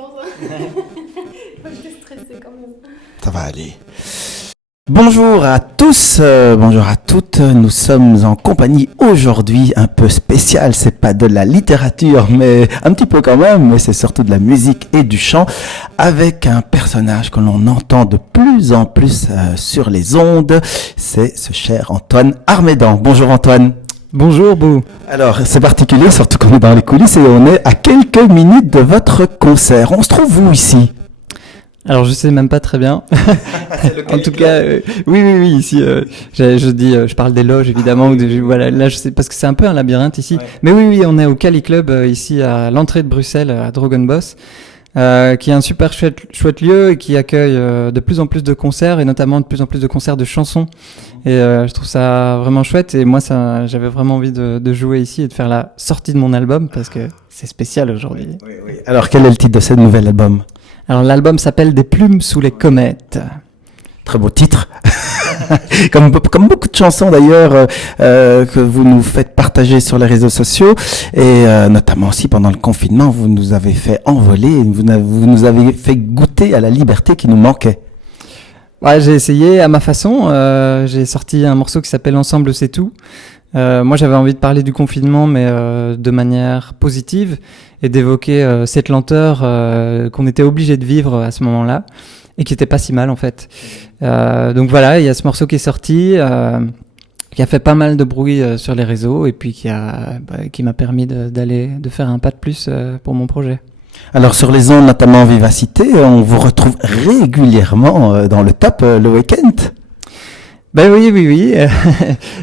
chiant ça. J'étais stressée quand même. Ça va aller. Bonjour à tous, bonjour à toutes. Nous sommes en compagnie aujourd'hui un peu spéciale. C'est pas de la littérature, mais un petit peu quand même. Mais c'est surtout de la musique et du chant, avec un personnage que l'on entend de plus en plus sur les ondes. C'est ce cher Antoine Armédan. Bonjour Antoine. Bonjour Bou. Alors c'est particulier, surtout qu'on est dans les coulisses et on est à quelques minutes de votre concert. On se trouve où ici? Alors je sais même pas très bien. En tout cas, oui, ici, je parle des loges évidemment. Voilà, là je sais parce que c'est un peu un labyrinthe ici. Ouais. Mais oui, on est au Cali Club ici à l'entrée de Bruxelles, à Drogenbos, qui est un super chouette lieu et qui accueille de plus en plus de concerts et notamment de plus en plus de concerts de chansons. Et je trouve ça vraiment chouette. Et moi, j'avais vraiment envie de jouer ici et de faire la sortie de mon album parce que c'est spécial aujourd'hui. Oui. Alors quel est le titre de ce nouvel album? Alors l'album s'appelle Des plumes sous les comètes. Très beau titre. comme beaucoup de chansons d'ailleurs que vous nous faites partager sur les réseaux sociaux et notamment aussi pendant le confinement, vous nous avez fait envoler, vous nous avez fait goûter à la liberté qui nous manquait. Ouais, j'ai essayé à ma façon. J'ai sorti un morceau qui s'appelle Ensemble c'est tout. Moi, j'avais envie de parler du confinement, mais de manière positive et d'évoquer cette lenteur qu'on était obligé de vivre à ce moment-là et qui était pas si mal en fait. Donc voilà, il y a ce morceau qui est sorti, qui a fait pas mal de bruit sur les réseaux et puis qui m'a permis de faire un pas de plus pour mon projet. Alors sur les ondes, notamment Vivacité, on vous retrouve régulièrement dans le top le week-end. Ben oui.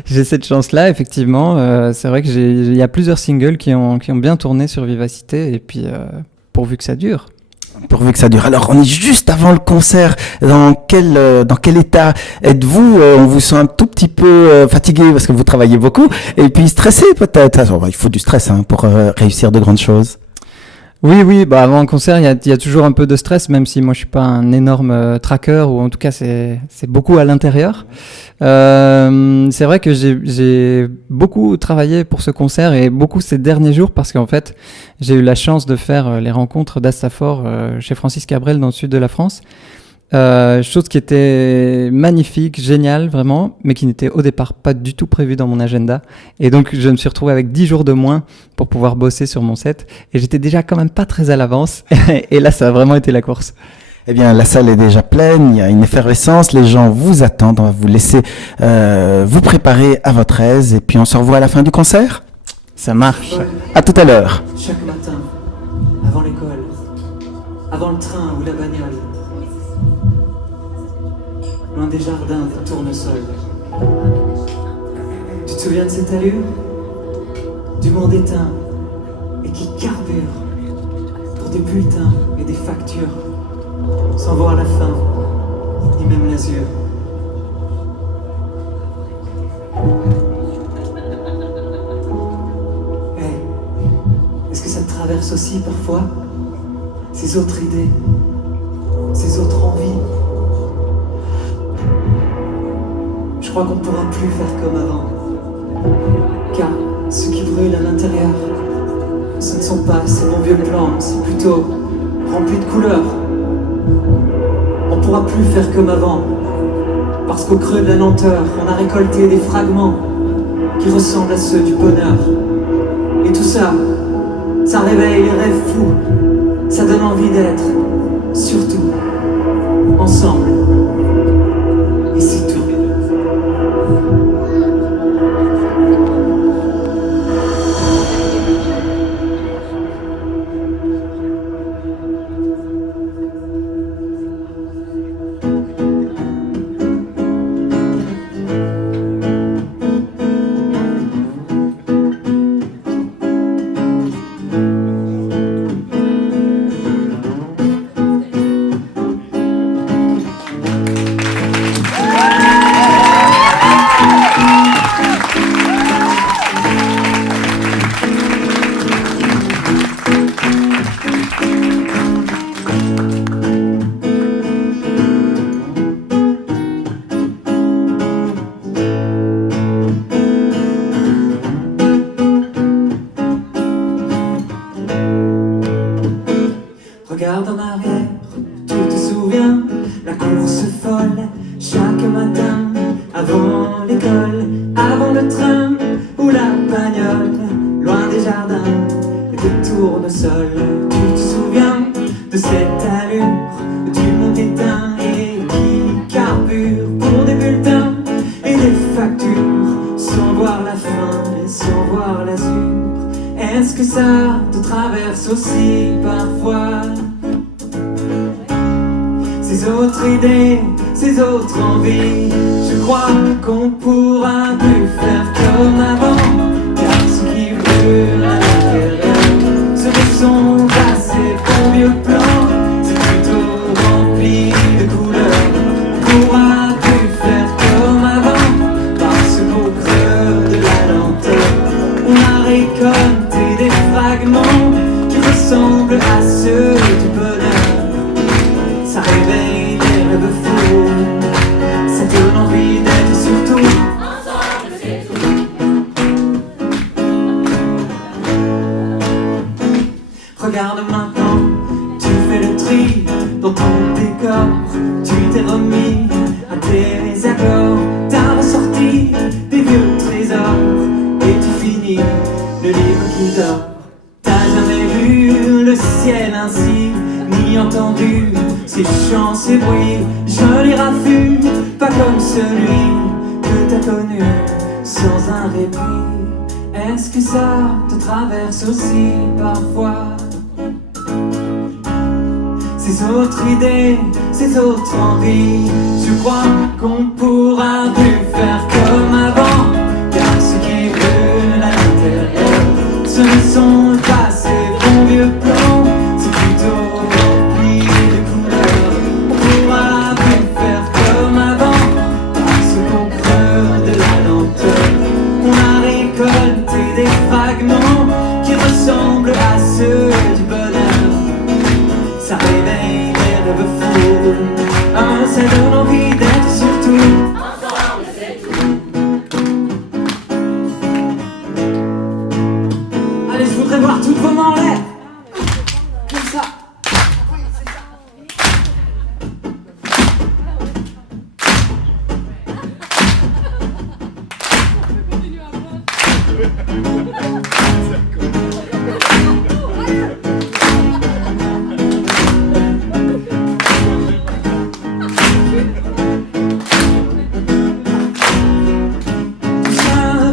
J'ai cette chance-là, effectivement. C'est vrai que il y a plusieurs singles qui ont bien tourné sur Vivacité et puis pourvu que ça dure. Pourvu que ça dure. Alors on est juste avant le concert. Dans quel état êtes-vous? On vous sent un tout petit peu fatigué parce que vous travaillez beaucoup et puis stressé peut-être. Alors, il faut du stress pour réussir de grandes choses. Oui, avant un concert, il y a toujours un peu de stress, même si moi je suis pas un énorme tracker, ou en tout cas c'est beaucoup à l'intérieur. C'est vrai que j'ai beaucoup travaillé pour ce concert et beaucoup ces derniers jours parce qu'en fait j'ai eu la chance de faire les rencontres d'Astafor chez Francis Cabrel dans le sud de la France. Chose qui était magnifique, géniale vraiment, mais qui n'était au départ pas du tout prévue dans mon agenda. Et donc je me suis retrouvé avec 10 jours de moins pour pouvoir bosser sur mon set. Et j'étais déjà quand même pas très à l'avance. Et là, ça a vraiment été la course. Eh bien, la salle est déjà pleine, il y a une effervescence, les gens vous attendent. On va vous laisser vous préparer à votre aise. Et puis on se revoit à la fin du concert. Ça marche. À tout à l'heure. Chaque matin, avant l'école, avant le train ou la bagnole, loin des jardins, des tournesols. Tu te souviens de cette allure? Du monde éteint et qui carbure pour des bulletins et des factures, sans voir la fin, ni même l'azur. Est-ce que ça te traverse aussi parfois? Ces autres idées, ces autres envies? Je crois qu'on ne pourra plus faire comme avant. Car ce qui brûle à l'intérieur, ce ne sont pas ces bons vieux plans, c'est plutôt rempli de couleurs. On ne pourra plus faire comme avant. Parce qu'au creux de la lenteur, on a récolté des fragments qui ressemblent à ceux du bonheur. Et tout ça, ça réveille les rêves fous. Ça donne envie d'être, surtout, ensemble. Et c'est tout. Regarde en arrière, tu te souviens, la course folle, chaque matin, avant l'école, avant le train, ou la bagnole, loin des jardins, et des tournesols. Tu te souviens de cette allure, du monde éteint et qui carbure pour des bulletins et des factures, sans voir la fin et sans voir l'azur. Est-ce que ça te traverse aussi parfois? Ces autres idées, ces autres envies, je crois qu'on pourra plus faire comme avant, car ce qui brûle à l'intérieur, ce ne sont pas ces bons vieux plans, c'est plutôt rempli de couleurs. On pourra plus faire comme avant, parce qu'au creux de la lenteur, on a récolté des fragments qui ressemblent à ceux du bonheur. Ça réveille les rêves fous, ça donne envie d'être surtout ensemble, c'est tout. Regarde maintenant, tu fais le tri dans ton décor, tu t'es remis à tes accords, t'as ressorti des vieux trésors et tu finis le livre qui dort. T'as jamais vu le ciel ainsi, ni entendu ces chants, ces bruits, jolis raffus, pas comme celui que t'as connu sans un répit. Est-ce que ça te traverse aussi parfois? Ces autres idées, ces autres envies, je crois qu'on pourra plus faire comme avant, car ce qui brûle à l'intérieur, ce ne sont pas ces bons vieux plans, c'est plutôt rempli de couleurs. On pourra plus faire comme avant, parce qu'au creux de la lenteur, on a récolté des fragments qui ressemblent à ceux du bonheur. Ça réveille les rêves fous, ça donne envie d'être surtout ensemble, c'est tout. Allez, je voudrais voir toutes vos mains en l'air, comme ça.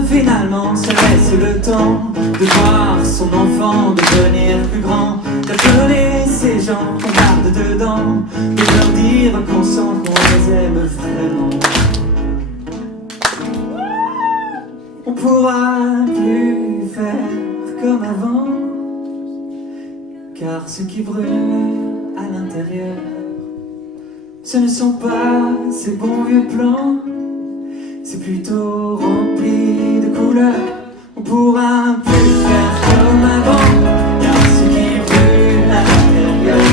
Finalement, ça laisse le temps de voir son enfant devenir plus grand, d'appeler ces gens qu'on garde dedans, de leur dire qu'on sent qu'on les aime vraiment. On pourra plus faire comme avant, car ce qui brûle à l'intérieur, ce ne sont pas ces bons vieux plans, c'est plutôt rempli de couleurs. On pourra plus faire comme avant, car ce qui brûle à l'intérieur,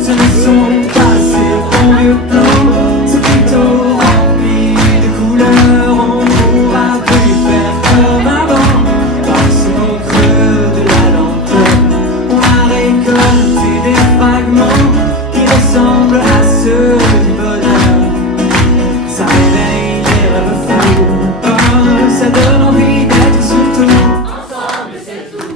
ce ne sont pas ces bons vieux plans, c'est plutôt rempli de couleurs. On pourra plus faire comme avant, parce qu'au creux de la lenteur, on a récolté des fragments qui ressemblent à ceux du bonheur. Ça réveille les rêves fous, ça donne envie d'être surtout ensemble, c'est tout.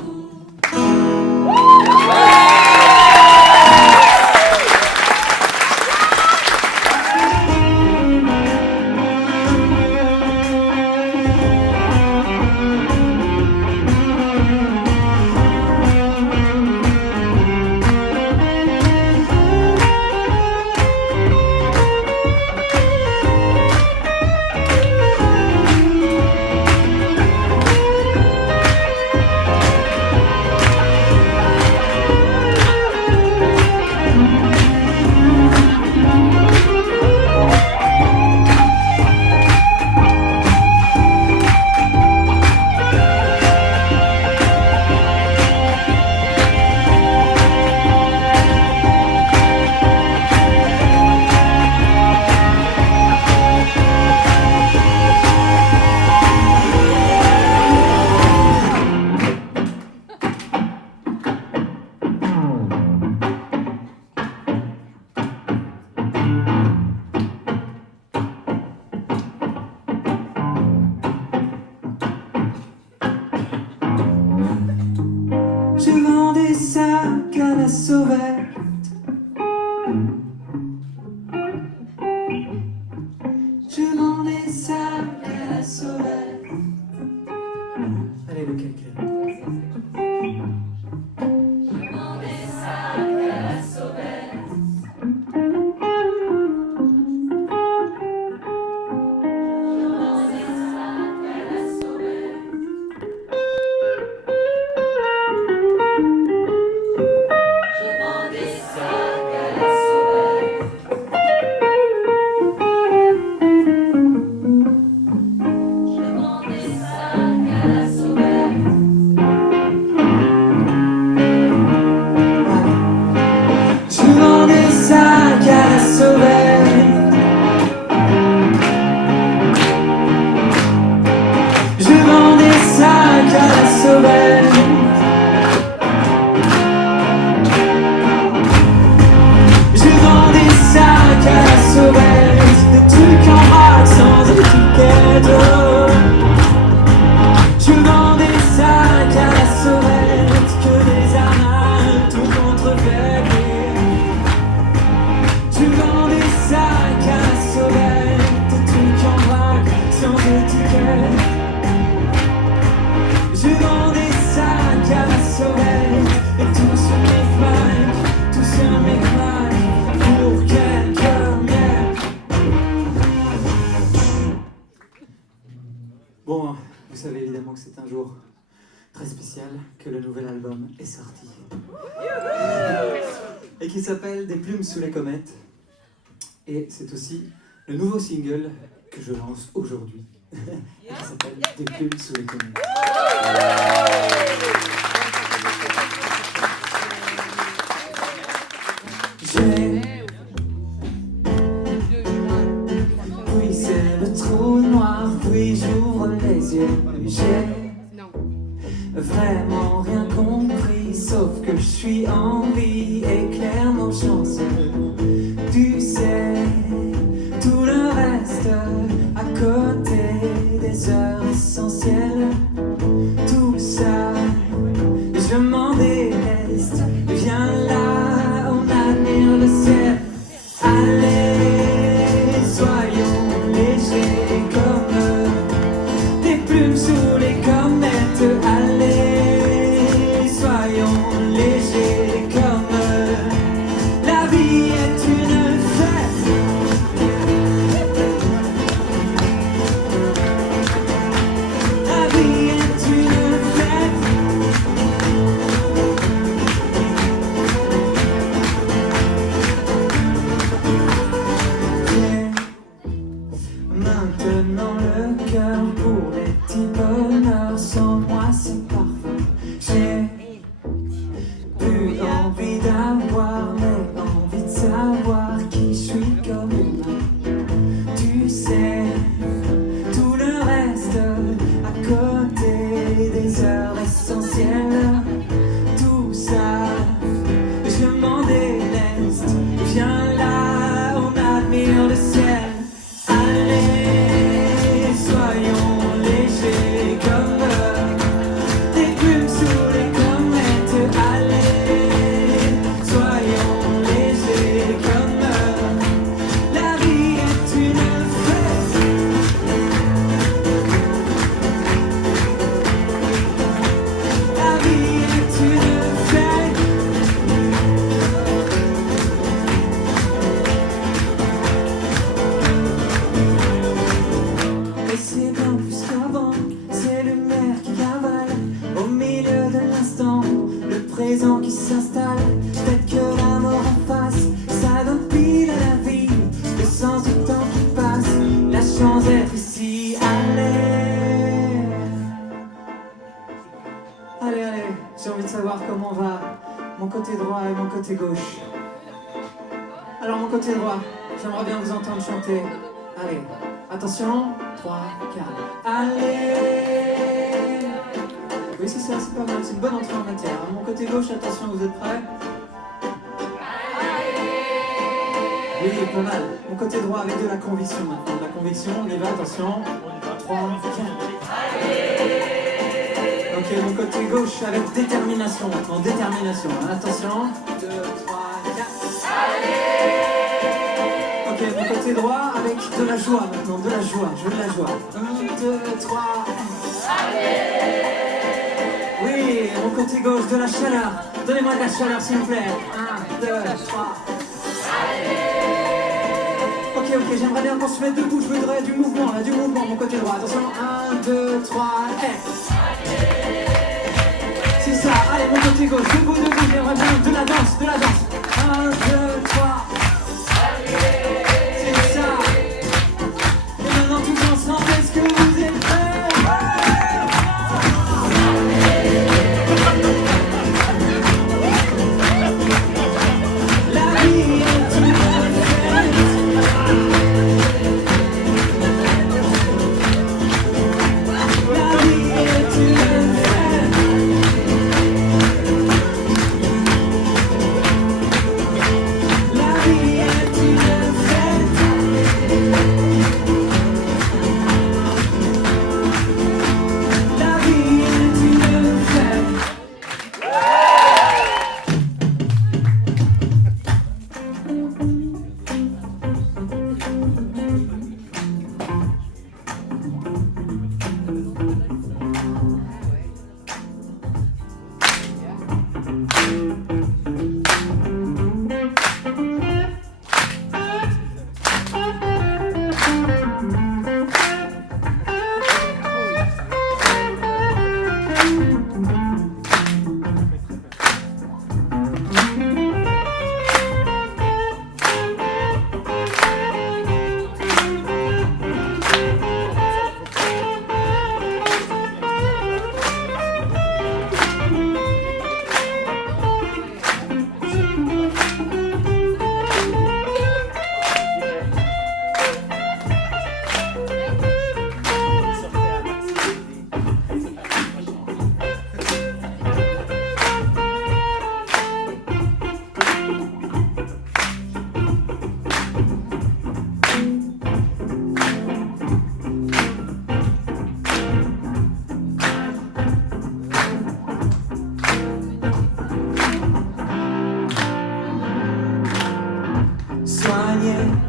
la sauvette. Je vends des sacs à la sauvette. Allez, le calcul. Bon, vous savez évidemment que c'est un jour très spécial que le nouvel album est sorti. Et qui s'appelle Des plumes sous les comètes. Et c'est aussi le nouveau single que je lance aujourd'hui. Et qui s'appelle Des plumes sous les comètes. Oui, c'est le trou noir, puis j'ouvre les yeux. J'ai vraiment rien compris, sauf que je suis en vie et clairement chanceux. Tu sais, tout le reste à côté des heures essentielles. Tout ça, je m'en déleste. Viens là, on admire le ciel. Allez, soyons légers comme des plumes sous les comètes. Allez, soyons légers comme la vie est une fête. La vie est une fête. Maintenant le cœur pour les petits bonheurs, sans moi c'est parfait. J'ai plus envie d'avoir, mais envie de savoir qui je suis comme humain. Tu sais, tout le reste à côté des heures essentielles. Tout ça, je m'en déleste. Viens là, on admire le ciel. Allez, soyons légers comme des plumes sous les comètes. Allez, soyons légers comme la vie est une fête. La vie est une fête. Et c'est bien plus qu'avant, c'est le maire qui cavale au milieu de l'instant, le présent qui s'installe. Peut-être que la mort en face, ça donne pile à la vie, le sens du temps qui passe, la chance d'être ici. Allez, allez, allez, j'ai envie de savoir comment va mon côté droit et mon côté gauche. Alors mon côté droit, j'aimerais bien vous entendre chanter. Allez, attention, 3, 4. Allez. Oui, c'est ça, c'est pas mal, c'est une bonne entrée en matière. Mon côté gauche, attention, vous êtes prêts? Oui, pas mal. Mon côté droit avec de la conviction maintenant. De la conviction, on y va, attention. 3, 4. Ok, mon côté gauche avec détermination. Maintenant, détermination. Attention. 2, 3, 4. Ok, mon côté droit avec de la joie maintenant, de la joie. Je veux de la joie. 1, 2, 3. Oui, mon côté gauche, de la chaleur. Donnez-moi de la chaleur, s'il vous plaît. 1, 2, 3. Ok, j'aimerais bien qu'on se mette debout. Je voudrais du mouvement, là, du mouvement, mon côté droit. Attention, 1, 2, 3, et. C'est ça, allez, mon côté gauche, debout, j'aimerais bien de la danse, de la danse. 1, 2, 3. C'est ça. Et maintenant, tous ensemble, est-ce que vous êtes prêts?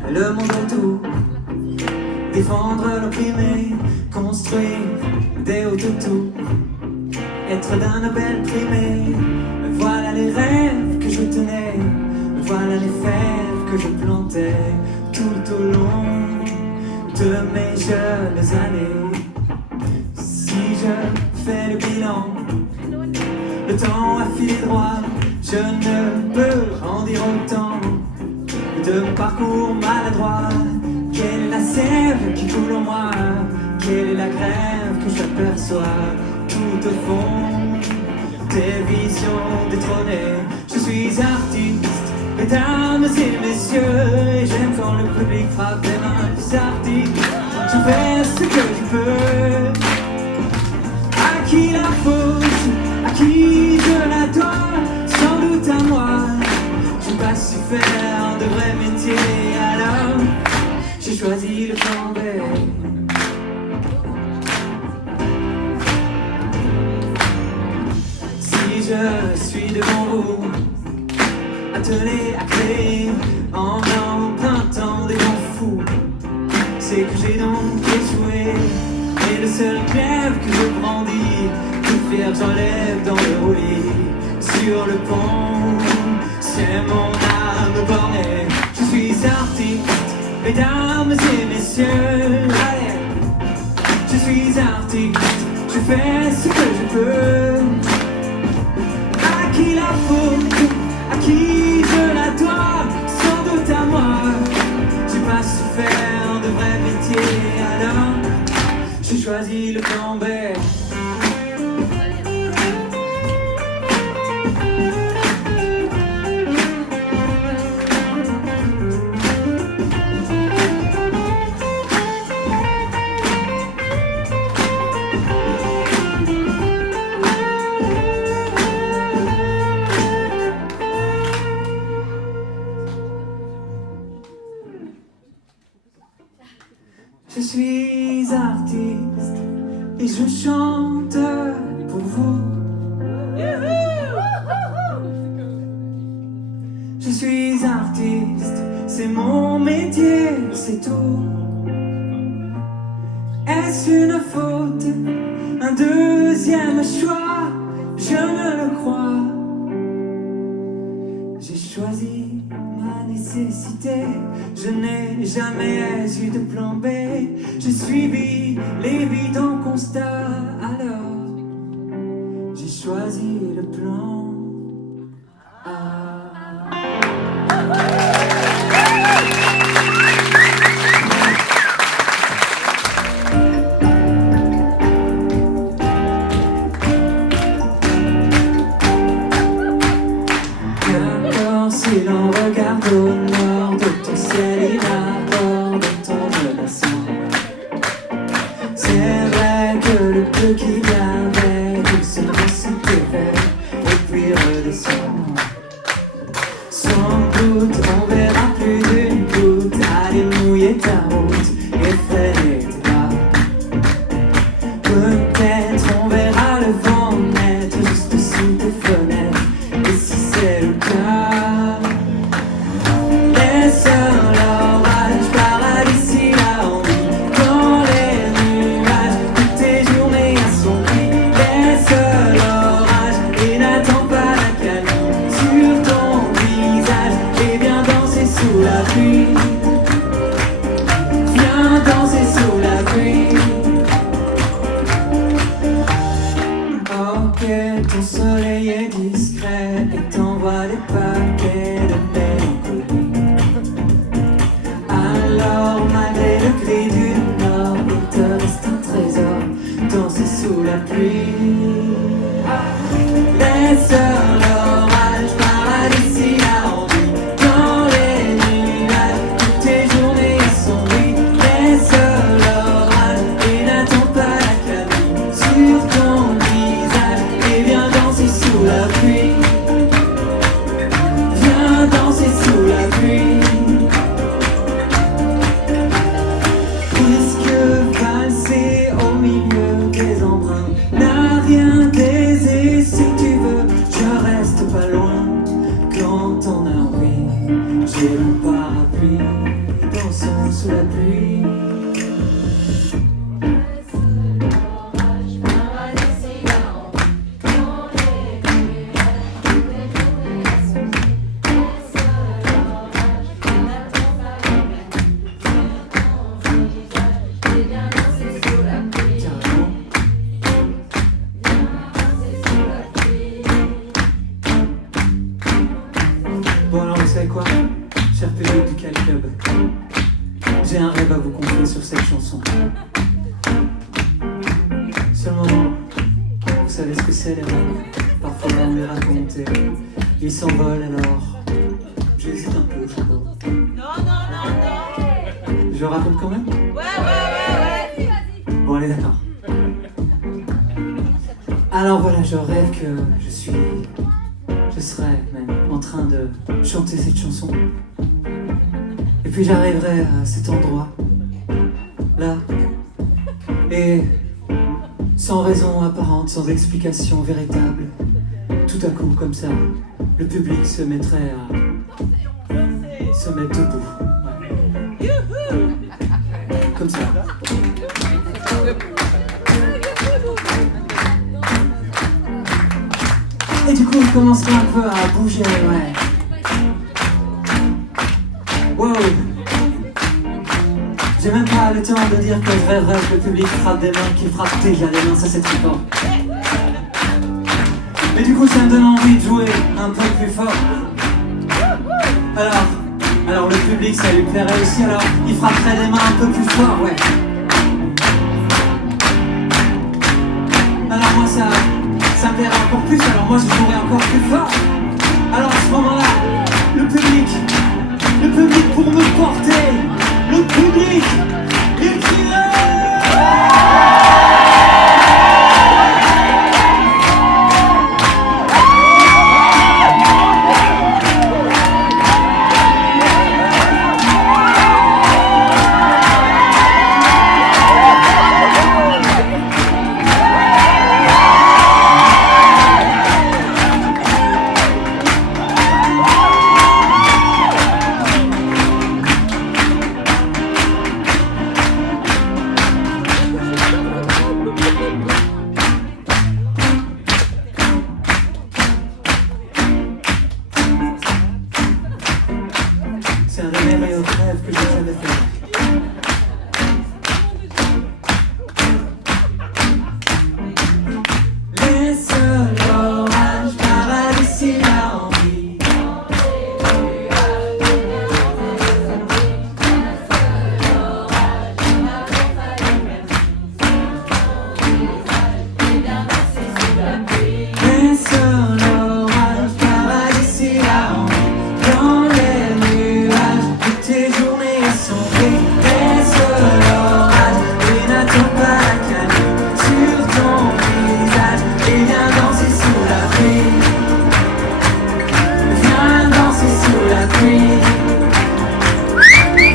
Le monde autour, défendre l'opprimé, construire des hautes tours, être d'un Nobel primé. Voilà les rêves que je tenais, voilà les fèves que je plantais tout au long de mes jeunes années. Si je fais le bilan, le temps a filé droit, je ne peux en dire autant de mon parcours maladroit. Quelle est la sève qui coule en moi? Quelle est la grève que j'aperçois tout au fond des visions détrônées? Je suis artiste, mesdames et messieurs, et j'aime quand le public frappe des mains des artistes. Je fais ce que je peux, à qui la faute, à qui je la dois, sans doute à moi. J'ai pas su faire de vrai métier, alors j'ai choisi le plan B. Si je suis devant vous, attelé à créer en empruntant des grands fous, c'est que j'ai donc échoué. Et le seul glaive que je brandis, tout faire j'enlève dans le roulis. Sur le pont, c'est mon âme bornée. Je suis artiste, mesdames et messieurs. Allez, je suis artiste, je fais ce que je peux. À qui la faute, à qui je la dois, sans doute à moi. J'ai pas su faire de vrai métier, alors j'ai choisi le plan B. Je suis artiste et je chante pour vous. suis artiste, c'est mon métier, c'est tout. Est-ce une faute, un deuxième choix? Je ne le crois. J'ai choisi ma nécessité, je n'ai jamais eu de plan B. J'ai suivi l'évident constat, alors j'ai choisi le plan A. Si l'on regarde au nord de ton ciel, il aborde ton menaçant. C'est vrai que le peu qu'il y avait, il se éveille et puis redescend. Sans doute, on verra plus d'une goutte aller mouiller ta route et freiner tes pas. Peut-être on verra le vent naître juste sous tes fenêtres, et si c'est le cas, ton soleil est discret et t'envoie des paquets de mélancolie. Alors malgré le cri du nord, il te reste un trésor, danser sous la pluie. Laisse l'orage paradis s'il a envie, dans les nuages, toutes tes journées assombries. Laisse l'orage et n'attends pas la camille sur ton visage. Viens danser sous la pluie. Viens danser sous la pluie. Puisque valser au milieu des embruns n'a rien d'aisé, si tu veux, je reste pas loin. Quand on a envie, j'ai mon parapluie. Dansons sous la pluie. Bon alors vous savez quoi, cher public du Cal Club, j'ai un rêve à vous confier sur cette chanson. Sur le moment, vous savez ce que c'est les rêves, parfois on les raconte et ils s'envolent alors j'hésite un peu, je sais pas. Non. Je le raconte quand même? Ouais. Bon allez d'accord. Alors voilà, je rêve que je serais même en train de chanter cette chanson. Et puis j'arriverai à cet endroit, là, et sans raison apparente, sans explication véritable, tout à coup, comme ça, le public se mettrait à se mettre debout. Ouais. Comme ça. Et du coup, il commencerait un peu à bouger, ouais. Wow. J'ai même pas le temps de dire que je rêverais que le public frappe des mains, qu'il frappe déjà des mains, ça c'est très fort. Mais du coup, ça me donne envie de jouer un peu plus fort. Alors le public, ça lui plairait aussi, alors il frapperait des mains un peu plus fort, ouais. Alors moi, ça me plairait encore plus, alors moi je jouerais encore plus fort. Alors à ce moment-là, le public pour me porter, le public, il crie. meilleurs rêves que j'ai jamais fait. Laisse l'orage paradis s'il a envie. Laisse l'orage paradis s'il a envie. Dans les nuages, toutes tes journées sont gris. Laisse l'orage et n'attends pas la canne sur ton visage. Et viens danser sous la pluie. Viens danser sous la pluie.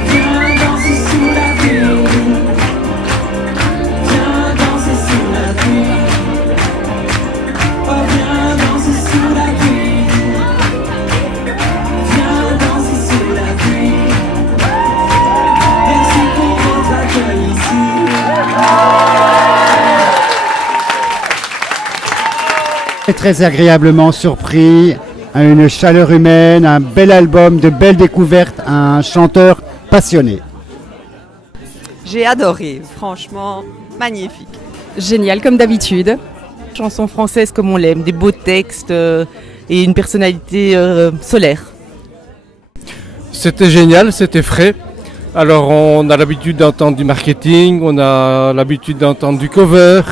Viens danser sous la pluie. Viens danser sous la pluie. Oh, viens danser sous la pluie. Viens danser sous la pluie. Merci pour votre accueil ici. Très agréablement surpris, une chaleur humaine, un bel album, de belles découvertes, un chanteur passionné. J'ai adoré, franchement, magnifique. Génial comme d'habitude. Chanson française comme on l'aime, des beaux textes et une personnalité solaire. C'était génial, c'était frais. Alors on a l'habitude d'entendre du marketing, on a l'habitude d'entendre du cover,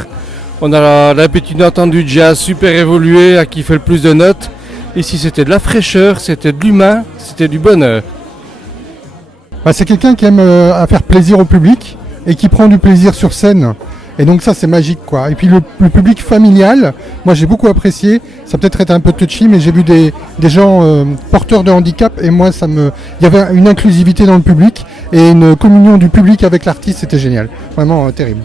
on a l'habitude d'entendre du jazz super évolué à qui fait le plus de notes. Ici c'était de la fraîcheur, c'était de l'humain, c'était du bonheur. C'est quelqu'un qui aime à faire plaisir au public et qui prend du plaisir sur scène. Et donc ça c'est magique quoi. Et puis le public familial, moi j'ai beaucoup apprécié, ça peut-être être un peu touchy, mais j'ai vu des gens porteurs de handicap et moi il y avait une inclusivité dans le public et une communion du public avec l'artiste, c'était génial. Vraiment terrible.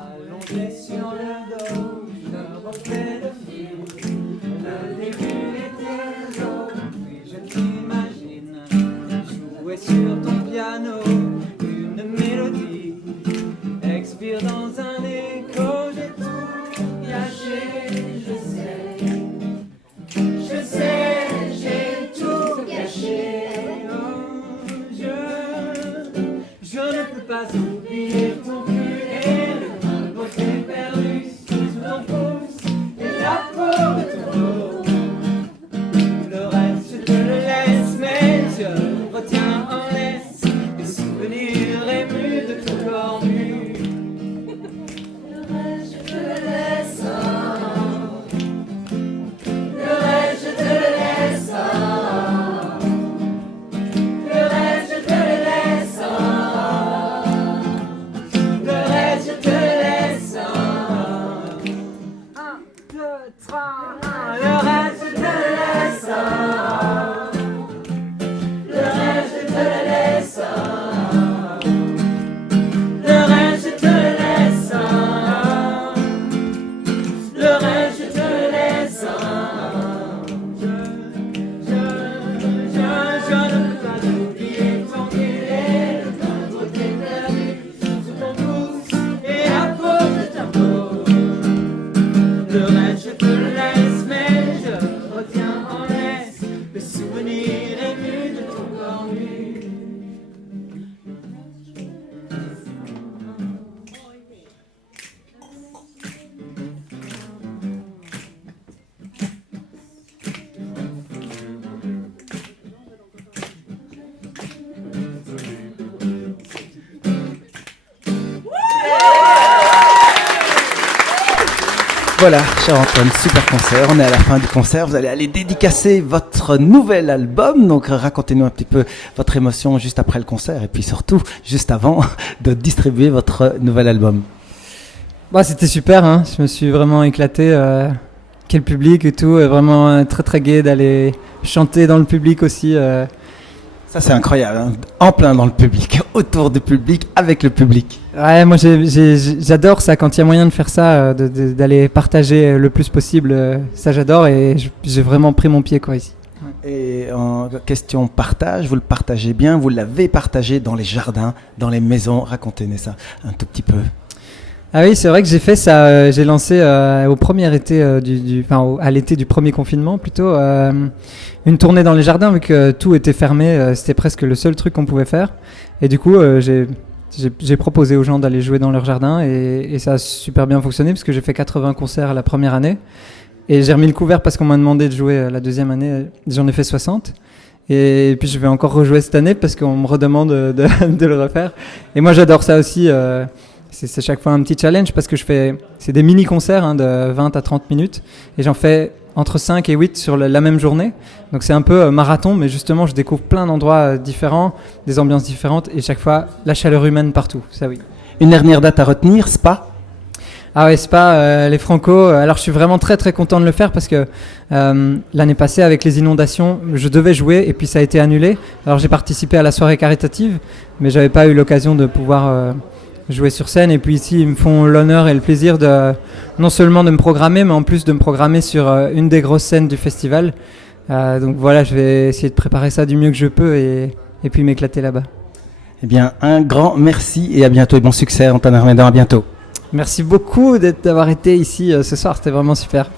Allongé sur le dos, le reflet de fil, le début était l'eau, puis je t'imagine jouer sur ton piano une mélodie, expire dans un écho, j'ai tout gâché, je sais, j'ai tout gâché, oh, je ne peux pas oublier ton cul. T'es perdu sous ton pouce et la peau de ton dos. Le reste je te le laisse, mais je retiens en laisse les souvenirs émus de ton corps nu. Le reste je te le laisse, le reste je te le laisse, le reste je te le laisse, le reste je te le laisse. Le reste je te le laisse, le reste je te le laisse, le reste je te le laisse, le reste je te le laisse. Je ne peux pas oublier ton cul, le temps de beauté perdu sous ton pouce et la peau de ta peau. Le reste je te le laisse, mais je retiens en laisse le souvenir ému de ton corps nu. Voilà, cher Antoine, super concert. On est à la fin du concert. Vous allez aller dédicacer votre nouvel album. Donc, racontez-nous un petit peu votre émotion juste après le concert et puis surtout, juste avant de distribuer votre nouvel album. C'était super, hein. Je me suis vraiment éclaté. Quel public et tout. Vraiment très très gai d'aller chanter dans le public aussi. Ça, c'est incroyable, hein. En plein dans le public, autour du public, avec le public. Ouais, moi j'adore ça quand il y a moyen de faire ça, d'aller partager le plus possible. Ça j'adore et j'ai vraiment pris mon pied quoi ici. Et en question partage, vous le partagez bien, vous l'avez partagé dans les jardins, dans les maisons. Racontez-nous ça un tout petit peu. Ah oui, c'est vrai que j'ai fait ça. J'ai lancé au premier été à l'été du premier confinement plutôt une tournée dans les jardins vu que tout était fermé. C'était presque le seul truc qu'on pouvait faire. Et du coup, j'ai proposé aux gens d'aller jouer dans leur jardin et ça a super bien fonctionné parce que j'ai fait 80 concerts la première année et j'ai remis le couvert parce qu'on m'a demandé de jouer la deuxième année. J'en ai fait 60. Et puis je vais encore rejouer cette année parce qu'on me redemande de le refaire. Et moi j'adore ça aussi. C'est chaque fois un petit challenge parce que c'est des mini-concerts de 20 à 30 minutes et j'en fais entre 5 et 8 sur la même journée. Donc c'est un peu marathon, mais justement je découvre plein d'endroits différents, des ambiances différentes et chaque fois la chaleur humaine partout, ça oui. Une dernière date à retenir, Spa? Ah ouais, Spa, les Franco. Alors je suis vraiment très très content de le faire parce que l'année passée avec les inondations, je devais jouer et puis ça a été annulé. Alors j'ai participé à la soirée caritative, mais j'avais pas eu l'occasion de pouvoir jouer sur scène. Et puis ici, ils me font l'honneur et le plaisir non seulement de me programmer, mais en plus de me programmer sur une des grosses scènes du festival. Donc voilà, je vais essayer de préparer ça du mieux que je peux et puis m'éclater là-bas. Eh bien, un grand merci et à bientôt et bon succès, Antoine Armédan, à bientôt. Merci beaucoup d'avoir été ici ce soir, c'était vraiment super.